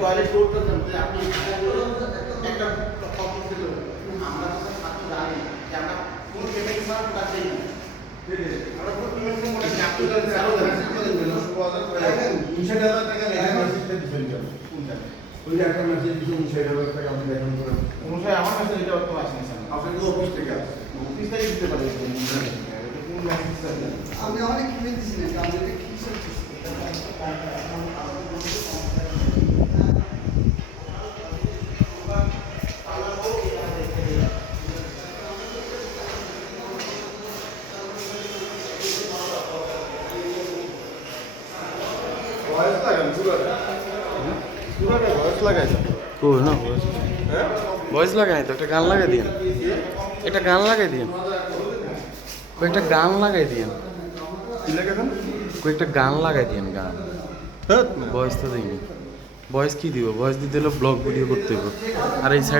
toilet করতে আপনি একটা আমরা ছাত্র জানি যে আমরা কোন কেমিক্যাল ছাড়া কাজই না আমরা কোন কেমিক্যাল মনে করি আপনি জানেন আরো জানেন 60,000 টাকা লেখা মেসেজটা দিবেন কেন কোনটা ওই যে একটা মেসেজ দিবেন 60,000 টাকা আপনি দেখুন করেন অনুসারে আমার কাছে এটা অর্থ আসেনি স্যার আপনি তো অফিস থেকে আসেন অফিস থেকে দিতে পারি এটা কোন মেসেজ স্যার আমি অনেক কিনে দিছি না আমি এটা কি করতেছি ভয়েস লাগান পুরোটা পুরোটা ভয়েস লাগাই কো না ভয়েস লাগাই তো একটা গান লাগাই দিন একটা গান লাগাই দিন কয়েকটা গান লাগাই দিন কি লাগাবেন কয়েকটা গান লাগাই দিন গান ভয়েস তো দিইনি ভয়েস কি দিব ভয়েস দিতে হলে ব্লগ ভিডিও করতে হবে আর এই সাইড